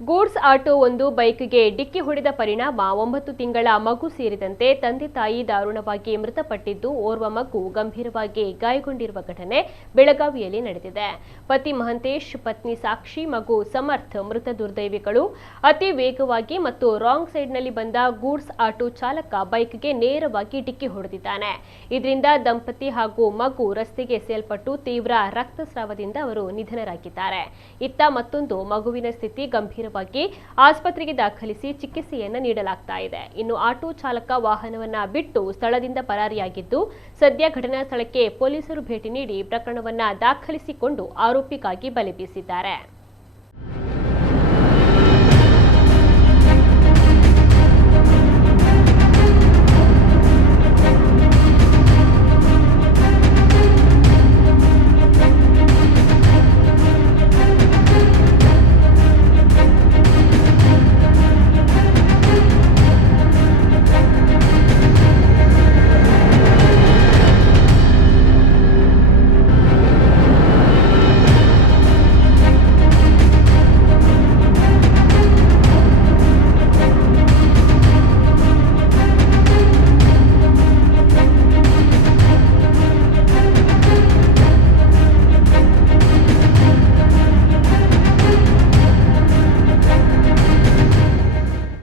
Goods auto ಒಂದು ಬೈಕ್ಗೆ ಡಿಕ್ಕಿ ಹೊಡೆದ ಪರಿಣಾಮ 9 ತಿಂಗಳ ಮಗು ಸೇರಿದಂತೆ ತಂದೆ ತಾಯಿ ದಾರುಣವಾಗಿ ಮೃತಪಟ್ಟಿದ್ದು, ಓರ್ವ ಮಗು ಗಂಭೀರವಾಗಿ ಗಾಯಗೊಂಡಿರುವ ಘಟನೆ ಬೆಳಗಾವಿಯಲ್ಲಿ ನಡೆದಿದೆ. ಪತಿ ಮಹಂತೇಶ್, ಪತ್ನಿ ಸಾಕ್ಷಿ, ಮಗು ಸಮರ್ಥ್ ಮೃತ ದುರ್ದೈವಿಗಳು. ಅತಿ ವೇಗವಾಗಿ ಮತ್ತು ರಾಂಗ್ ಸೈಡ್ನಲ್ಲಿ ಬಂದ ಗೂಡ್ಸ್ ಆಟೋ ಚಾಲಕ ಬೈಕ್ಗೆ ನೇರವಾಗಿ ಡಿಕ್ಕಿ ಹೊಡೆದಿದ್ದಾನೆ. ಇದರಿಂದ ದಂಪತಿ ಹಾಗೂ ಮಗು ರಸ್ತೆಗೆ ಎಸೆಯಲ್ಪಟ್ಟು ತೀವ್ರ ರಕ್ತಸ್ರಾವದಿಂದ ಅವರು ನಿಧನರಾಗಿದ್ದಾರೆ. ಇತ್ತ ಮತ್ತೊಂದು ಮಗುವಿನ ಸ್ಥಿತಿ ಗಂಭೀರ ಆಸ್ಪತ್ರೆಗೆ ದಾಖಲಿಸಿ ಚಿಕಿತ್ಸೆಯನ್ನು ನೀಡಲಾಗ್ತಾ ಇದೆ. ಇನ್ನು ಆಟೋ ಚಾಲಕ ವಾಹನವನ್ನ ಬಿಟ್ಟು ಸ್ಥಳದಿಂದ ಪರಾರಿಯಾಗಿದ್ದು, ಸದ್ಯ ಘಟನಾ ಸ್ಥಳಕ್ಕೆ ಪೊಲೀಸರು ಭೇಟಿ ನೀಡಿ ಪ್ರಕರಣವನ್ನ ದಾಖಲಿಸಿಕೊಂಡು ಆರೋಪಿಗಾಗಿ ಬಲೆ ಬೀಸಿದ್ದಾರೆ.